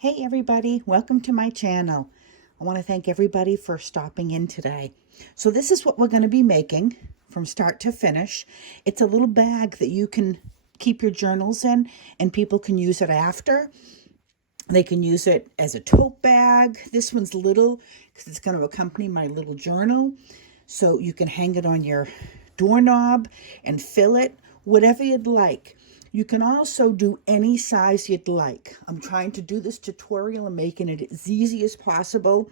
Hey everybody, welcome to my channel. I want to thank everybody for stopping in today. So this is what we're going to be making from start to finish. It's a little bag that you can keep your journals in and people can use it after. They can use it as a tote bag. This one's little because it's going to accompany my little journal. So you can hang it on your doorknob and fill it, whatever you'd like. You can also do any size you'd like. I'm trying to do this tutorial and making it as easy as possible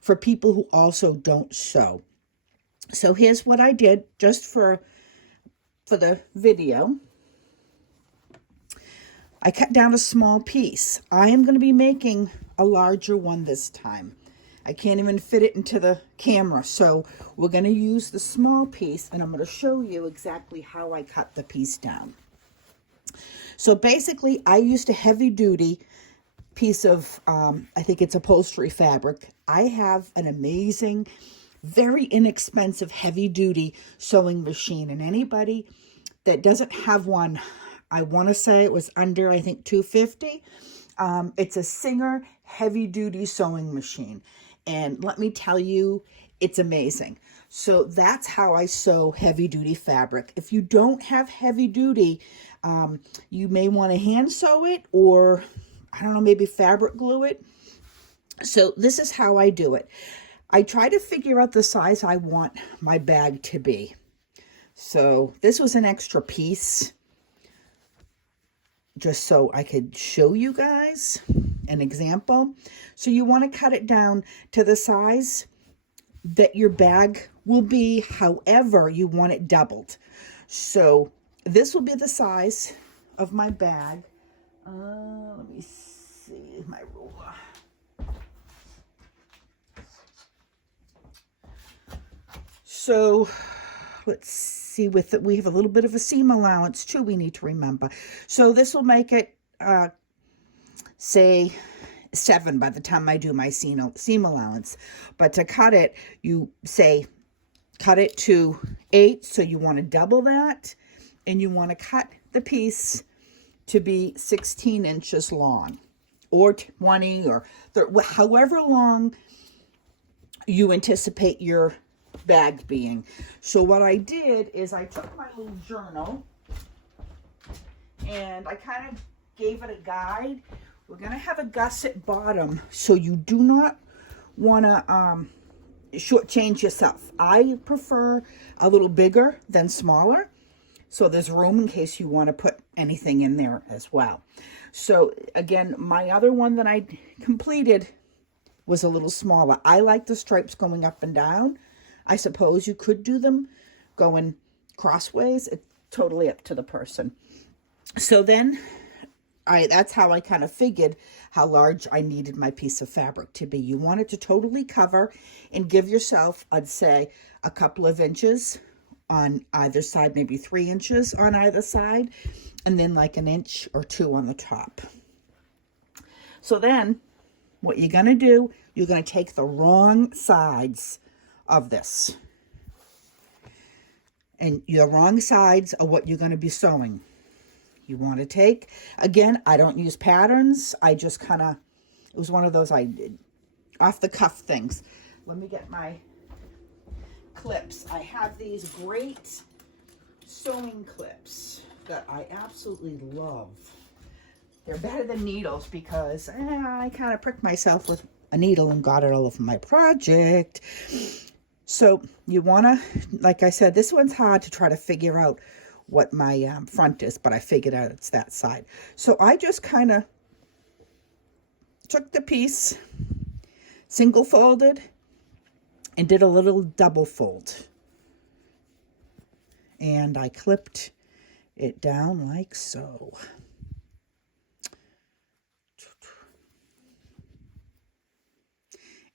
for people who also don't sew. So here's what I did just for the video. I cut down a small piece. I am going to be making a larger one this time. I can't even fit it into the camera, so we're going to use the small piece, and I'm going to show you exactly how I cut the piece down. So basically, I used a heavy-duty piece of, I think it's upholstery fabric. I have an amazing, very inexpensive, heavy-duty sewing machine, and anybody that doesn't have one, I want to say it was under, I think, $250. It's a Singer heavy-duty sewing machine, and let me tell you, it's amazing. So that's how I sew heavy-duty fabric. If you don't have heavy-duty, you may want to hand sew it, or I don't know, maybe fabric glue it. So this is how I do it. I try to figure out the size I want my bag to be. So this was an extra piece, just so I could show you guys an example. So you want to cut it down to the size that your bag will be, however you want it doubled. So this will be the size of my bag. Let me see my ruler. So let's see, with it, we have a little bit of a seam allowance too, we need to remember. So this will make it, say, 7 by the time I do my seam allowance. But to cut it, you say, cut it to 8, so you want to double that, and you want to cut the piece to be 16 inches long, or 20, or 30, however long you anticipate your bag being. So what I did is I took my little journal and I kind of gave it a guide. We're going to have a gusset bottom, so you do not want to shortchange yourself. I prefer a little bigger than smaller, so there's room in case you want to put anything in there as well. So again, my other one that I completed was a little smaller. I like the stripes going up and down. I suppose you could do them going crossways. It's totally up to the person. So then that's how I kind of figured how large I needed my piece of fabric to be. You want it to totally cover and give yourself, I'd say, a couple of inches on either side, maybe 3 inches on either side, and then like 1 inch or 2 on the top. So then what you're going to do, you're going to take the wrong sides of this. And your wrong sides are what you're going to be sewing. You want to take, again, I don't use patterns. I just kind of, it was one of those off the cuff things. Let me get my clips. I have these great sewing clips that I absolutely love. They're better than needles because I kind of pricked myself with a needle and got it all over my project. So you want to, like I said, this one's hard to try to figure out what my front is, but I figured out it's that side. So I just kind of took the piece, single folded, and did a little double fold. And I clipped it down like so.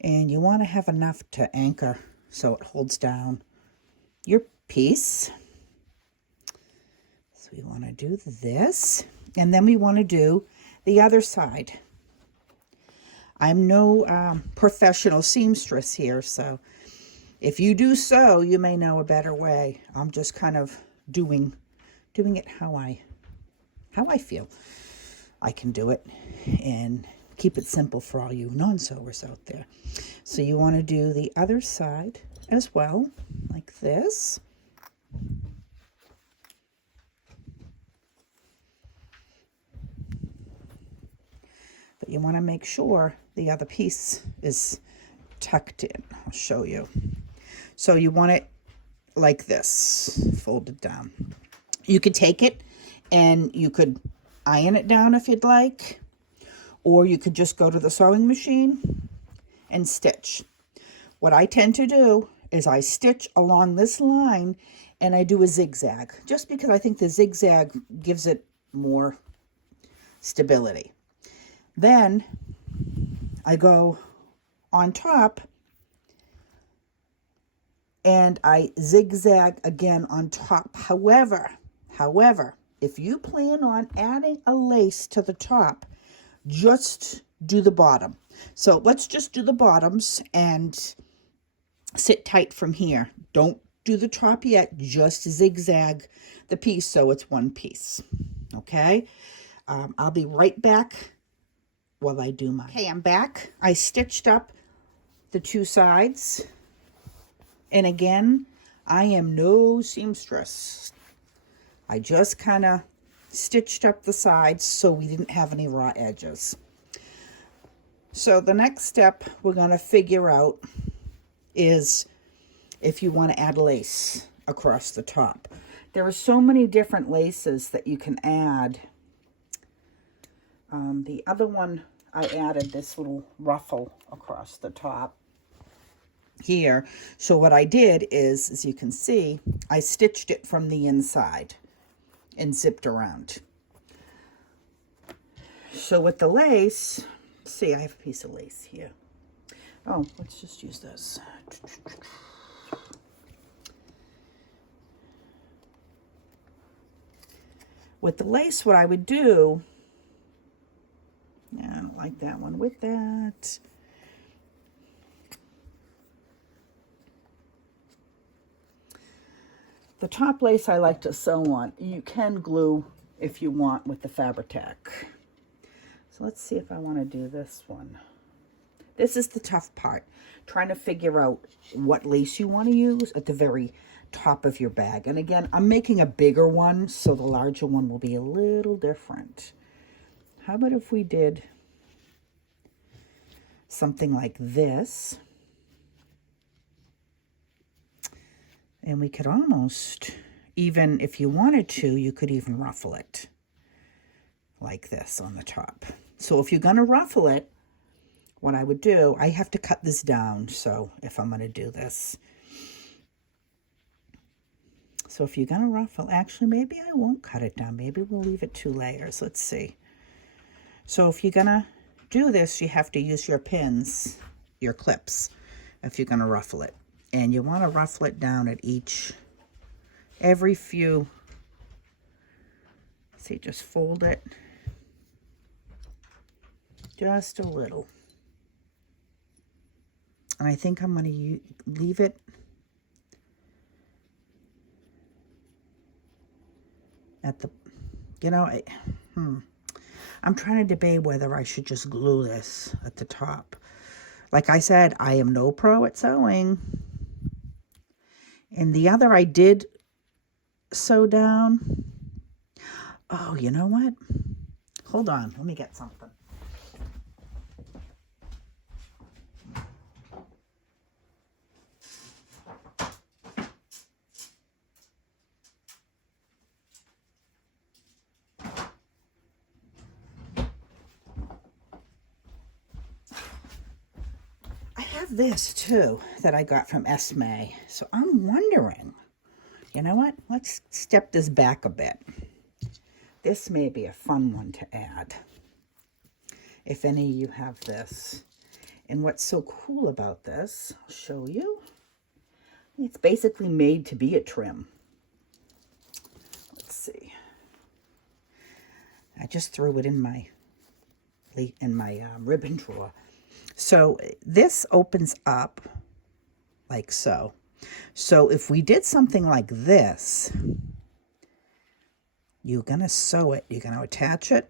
And you want to have enough to anchor so it holds down your piece. So we want to do this, and then we want to do the other side. I'm no professional seamstress here, so if you do sew, you may know a better way. I'm just kind of doing it how I feel I can do it, and keep it simple for all you non-sewers out there. So you want to do the other side as well, like this. But you want to make sure the other piece is tucked in. I'll show you. So you want it like this, folded down. You could take it and you could iron it down if you'd like, or you could just go to the sewing machine and stitch. What I tend to do is I stitch along this line and I do a zigzag, just because I think the zigzag gives it more stability. Then I go on top and I zigzag again on top. However, if you plan on adding a lace to the top, just do the bottom. So let's just do the bottoms and sit tight from here. Don't do the top yet, just zigzag the piece so it's one piece. Okay, I'll be right back while I do mine. Okay, I'm back. I stitched up the two sides. And again, I am no seamstress. I just kind of stitched up the sides so we didn't have any raw edges. So the next step we're going to figure out is if you want to add lace across the top. There are so many different laces that you can add. The other one, I added this little ruffle across the top here. So what I did is, as you can see, I stitched it from the inside and zipped around. So with the lace, see, I have a piece of lace here. Oh, let's just use this. With the lace, what I would do, yeah, I don't like that one with that. The top lace I like to sew on. You can glue if you want with the Fabri-Tac. So let's see if I want to do this one. This is the tough part, trying to figure out what lace you want to use at the very top of your bag. And again, I'm making a bigger one, so the larger one will be a little different. How about if we did something like this? And we could almost, even if you wanted to, you could even ruffle it like this on the top. So if you're going to ruffle it, what I would do, I have to cut this down. So if I'm going to do this. So if you're going to ruffle, actually, maybe I won't cut it down. Maybe we'll leave it 2 layers. Let's see. So if you're going to do this, you have to use your pins, your clips, if you're going to ruffle it. And you want to ruffle it down at every few, see, just fold it just a little. And I think I'm going to leave it at the, you know, I'm trying to debate whether I should just glue this at the top. Like I said, I am no pro at sewing. And the other I did sew down. Oh, you know what? Hold on. Let me get something. This too that I got from Esme. So I'm wondering, you know what? Let's step this back a bit. This may be a fun one to add. If any of you have this. And what's so cool about this, I'll show you. It's basically made to be a trim. Let's see. I just threw it in my ribbon drawer. So this opens up like so. So if we did something like this, you're going to sew it. You're going to attach it.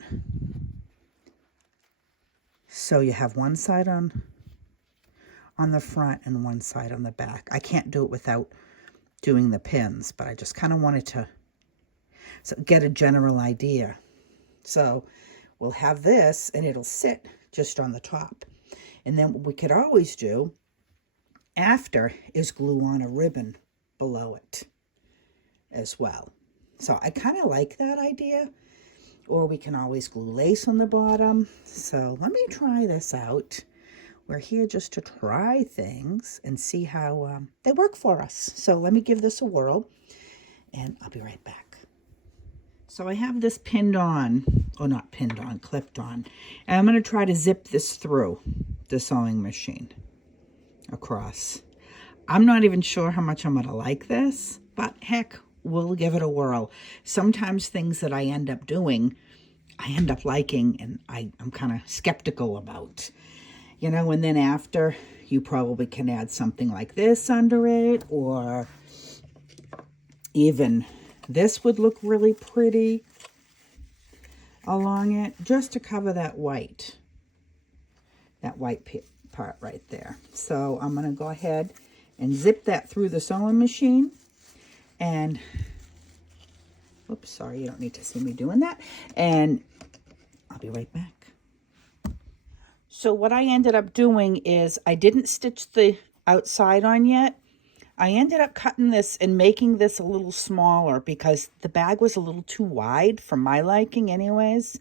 So you have one side on the front and one side on the back. I can't do it without doing the pins, but I just kind of wanted to get a general idea. So we'll have this and it'll sit just on the top. And then what we could always do after is glue on a ribbon below it as well. So I kind of like that idea. Or we can always glue lace on the bottom. So let me try this out. We're here just to try things and see how they work for us. So let me give this a whirl and I'll be right back. So I have this pinned on, or not pinned on, clipped on. And I'm going to try to zip this through the sewing machine across. I'm not even sure how much I'm going to like this, but heck, we'll give it a whirl. Sometimes things that I end up doing, I end up liking and I'm kind of skeptical about. You know, and then after, you probably can add something like this under it, or even this would look really pretty along it, just to cover that white part right there. So I'm going to go ahead and zip that through the sewing machine. And, oops, sorry, you don't need to see me doing that. And I'll be right back. So what I ended up doing is I didn't stitch the outside on yet. I ended up cutting this and making this a little smaller because the bag was a little too wide for my liking anyways.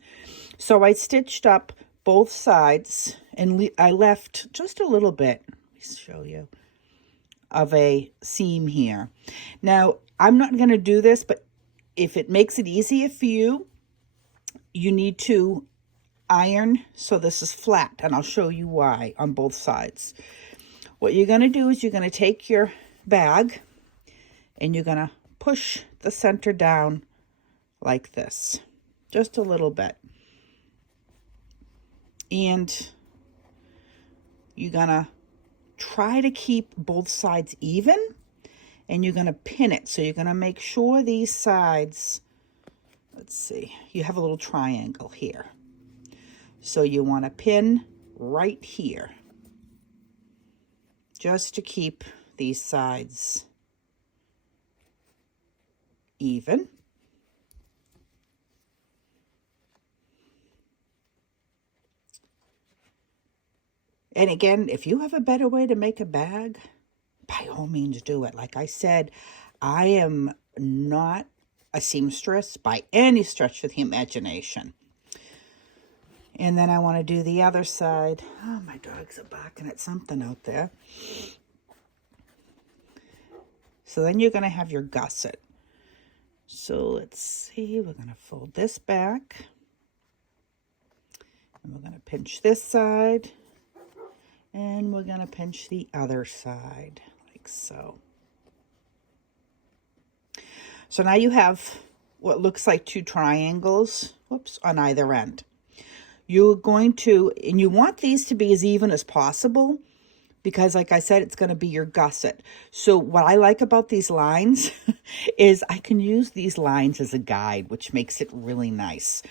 So I stitched up both sides and I left just a little bit, let me show you, of a seam here. Now, I'm not going to do this, but if it makes it easier for you, you need to iron so this is flat, and I'll show you why on both sides. What you're going to do is you're going to take your bag and you're going to push the center down like this, just a little bit. And you're going to try to keep both sides even, and you're going to pin it. So you're going to make sure these sides, let's see, you have a little triangle here. So you want to pin right here, just to keep these sides even. And again, if you have a better way to make a bag, by all means do it. Like I said, I am not a seamstress by any stretch of the imagination. And then I want to do the other side. Oh, my dogs are barking at something out there. So then you're going to have your gusset. So let's see, we're going to fold this back. And we're going to pinch this side. And we're going to pinch the other side, like so. So now you have what looks like two triangles, whoops, on either end. You're going to, and you want these to be as even as possible, because like I said, it's going to be your gusset. So what I like about these lines is I can use these lines as a guide, which makes it really nice.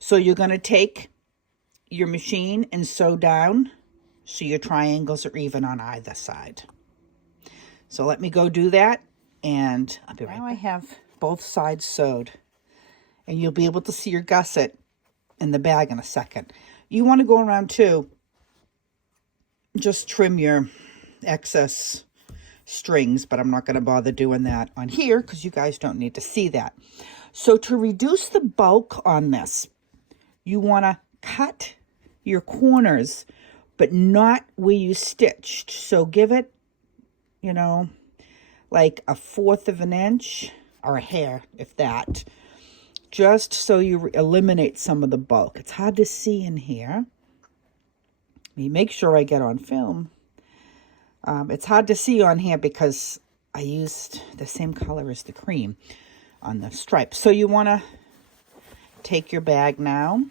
So you're going to take your machine and sew down so your triangles are even on either side. So let me go do that, and I'll be right back. Now I have both sides sewed, and you'll be able to see your gusset in the bag in a second. You want to go around too, just trim your excess strings, but I'm not going to bother doing that on here because you guys don't need to see that. So to reduce the bulk on this, you want to cut your corners, but not where you stitched. So give it, you know, like 1/4 of an inch or a hair, if that, just so you eliminate some of the bulk. It's hard to see in here. Let me make sure I get on film. It's hard to see on here because I used the same color as the cream on the stripe. So you want to take your bag now,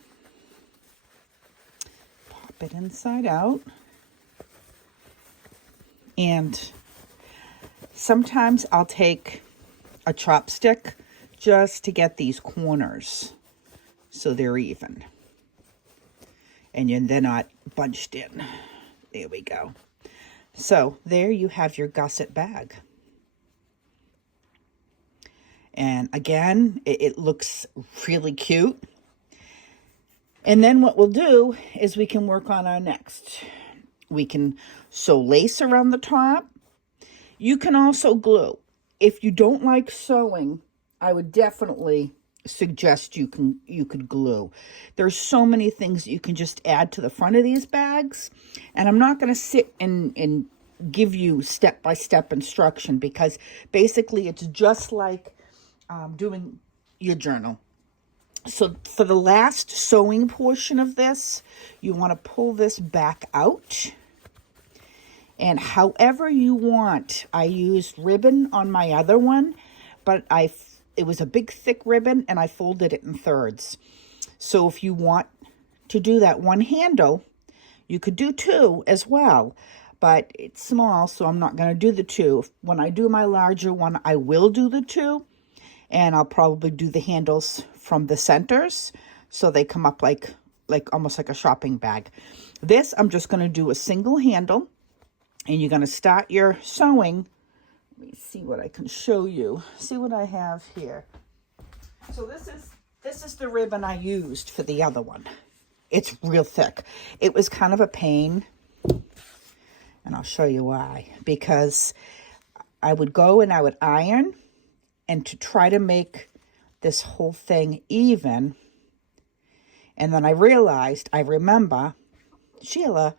pop it inside out, and sometimes I'll take a chopstick just to get these corners so they're even. And they're not bunched in. There we go. So there you have your gusset bag. And again, it looks really cute. And then what we'll do is we can work on our next. We can sew lace around the top. You can also glue. If you don't like sewing, I would definitely suggest you could glue. There's so many things that you can just add to the front of these bags. And I'm not going to sit and give you step-by-step instruction, because basically it's just like doing your journal. So for the last sewing portion of this, you want to pull this back out. And however you want, I used ribbon on my other one, but it was a big thick ribbon and I folded it in thirds. So if you want to do that one handle, you could do two as well, but it's small, so I'm not going to do the two. When I do my larger one, I will do the two, and I'll probably do the handles from the centers so they come up like almost like a shopping bag. This, I'm just going to do a single handle, and you're going to start your sewing. Let me see what I can show you. See what I have here. So this is the ribbon I used for the other one. It's real thick. It was kind of a pain, and I'll show you why. Because I would go and I would iron, and to try to make this whole thing even. And then I remember, Sheila,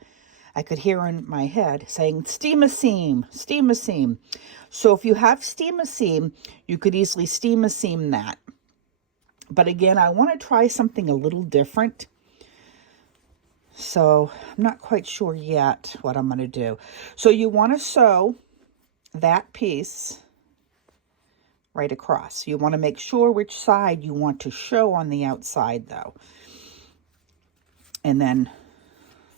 I could hear in my head saying, steam-a seam, steam-a seam. So if you have steam-a seam, you could easily steam-a seam that. But again, I want to try something a little different. So I'm not quite sure yet what I'm going to do. So you want to sew that piece right across. You want to make sure which side you want to show on the outside though. And then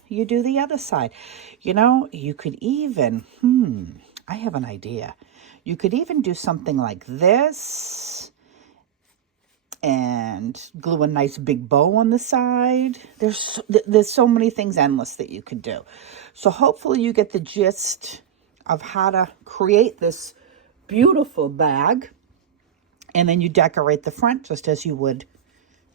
you do the other side. You know, you could even, I have an idea. You could even do something like this and glue a nice big bow on the side. There's so many things endless that you could do. So hopefully you get the gist of how to create this beautiful bag. And then you decorate the front just as you would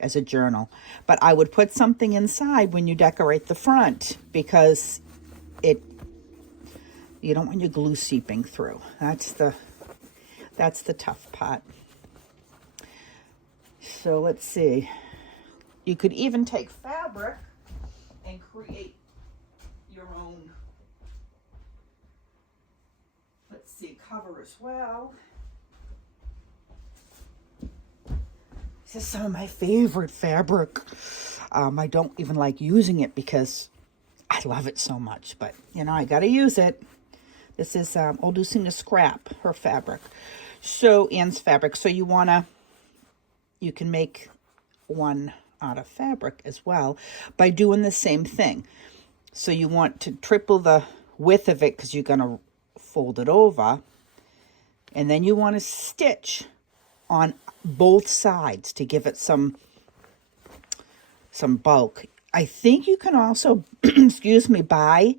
as a journal. But I would put something inside when you decorate the front, because you don't want your glue seeping through. That's the tough part. So let's see. You could even take fabric and create your own, let's see, cover as well. This is some of my favorite fabric. I don't even like using it because I love it so much, but you know, I gotta use it. This is Old Lucinda Scrap, her fabric. So Anne's fabric. So you can make one out of fabric as well by doing the same thing. So you want to triple the width of it because you're gonna fold it over, and then you want to stitch on both sides to give it some bulk. I think you can also, excuse me, buy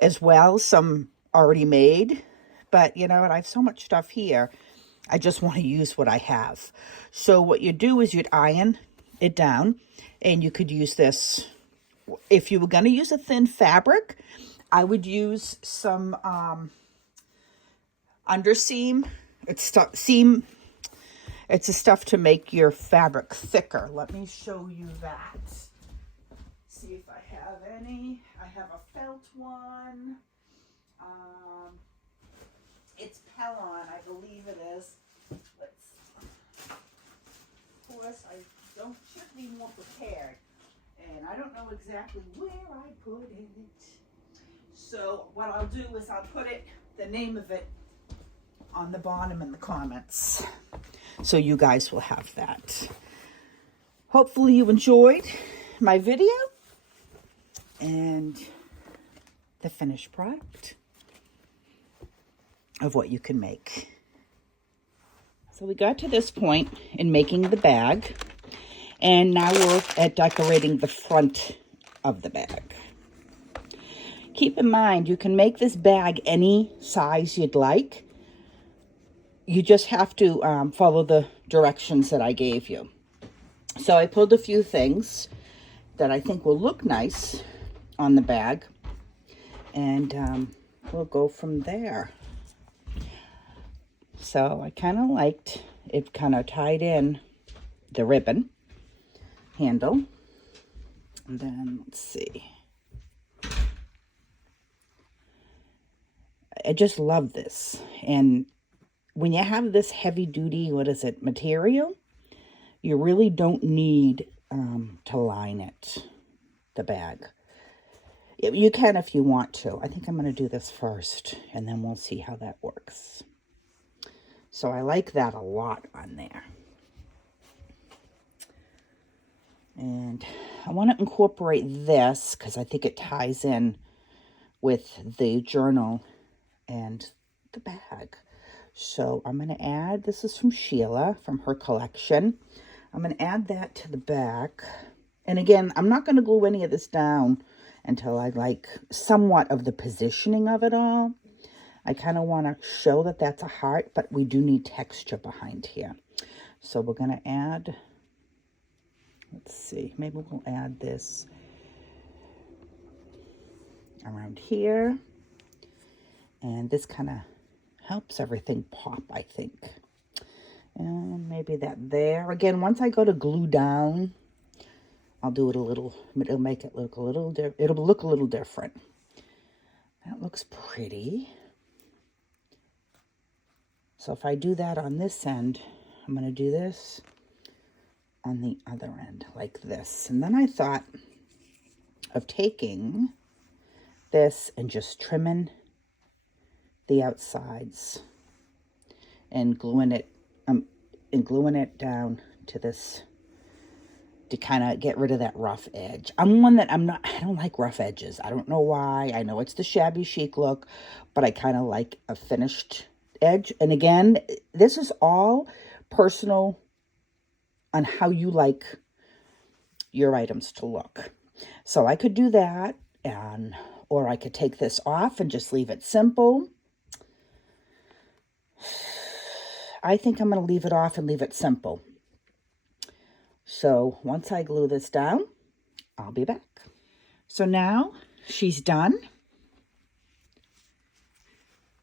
as well some already made, but you know what, I have so much stuff here, I just want to use what I have. So what you do is you'd iron it down, and you could use this. If you were going to use a thin fabric, I would use some underseam. It's a stuff to make your fabric thicker. Let me show you that. See if I have any. I have a felt one. It's Pellon, I believe it is. Of course, I should be more prepared. And I don't know exactly where I put it. So what I'll do is I'll put the name of it on the bottom in the comments, so you guys will have that. Hopefully you enjoyed my video and the finished product of what you can make. So we got to this point in making the bag, and now we're at decorating the front of the bag. keep in mind, you can make this bag any size you'd like. You just have to follow the directions that I gave you. So I pulled a few things that I think will look nice on the bag, and we'll go from there. So I kind of liked it kind of tied in the ribbon handle. And then let's see. I just love this. And when you have this heavy duty, material, you really don't need to line it, the bag. You can if you want to. I think I'm going to do this first, and then we'll see how that works. So I like that a lot on there. And I want to incorporate this because I think it ties in with the journal and the bag. So I'm going to add, this is from Sheila, from her collection. I'm going to add that to the back. And again, I'm not going to glue any of this down until I like somewhat of the positioning of it all. I kind of want to show that that's a heart, but we do need texture behind here. So we're going to add, let's see, maybe we'll add this around here. And this kind of helps everything pop, I think. And maybe that there. Again, once I go to glue down, I'll do it a little, it'll make it look a little, it'll look a little different. That looks pretty. So if I do that on this end, I'm going to do this on the other end like this. And then I thought of taking this and just trimming the outsides and gluing it down to this to kind of get rid of that rough edge. I don't like rough edges. I don't know why. I know it's the shabby chic look, but I kind of like a finished edge. And again, this is all personal on how you like your items to look. So I could do that, or I could take this off and just leave it simple. I think I'm going to leave it off and leave it simple. So once I glue this down, I'll be back. So now she's done.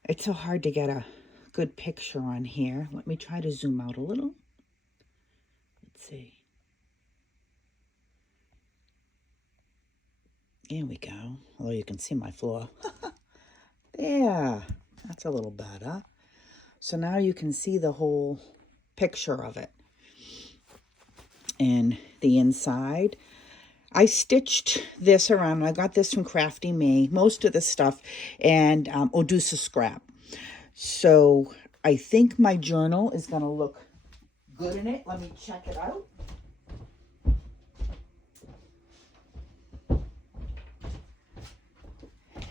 It's so hard to get a good picture on here. Let me try to zoom out a little. Let's see. There we go. Although you can see my floor. There. That's a little better. So now you can see the whole picture of it. And the inside. I stitched this around. I got this from Crafty Me. Most of this stuff. And Odusa scrap. So I think my journal is going to look good in it. Let me check it out.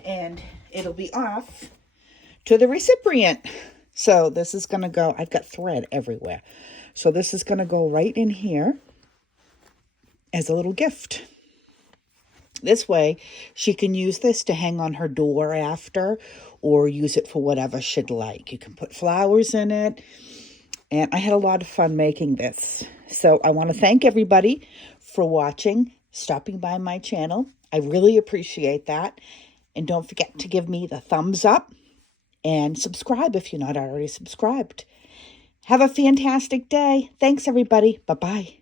And it'll be off to the recipient. So this is going to go, I've got thread everywhere. So this is going to go right in here as a little gift. This way, she can use this to hang on her door after, or use it for whatever she'd like. You can put flowers in it. And I had a lot of fun making this. So I want to thank everybody for watching, stopping by my channel. I really appreciate that. And don't forget to give me the thumbs up and subscribe if you're not already subscribed. Have a fantastic day. Thanks, everybody. Bye-bye.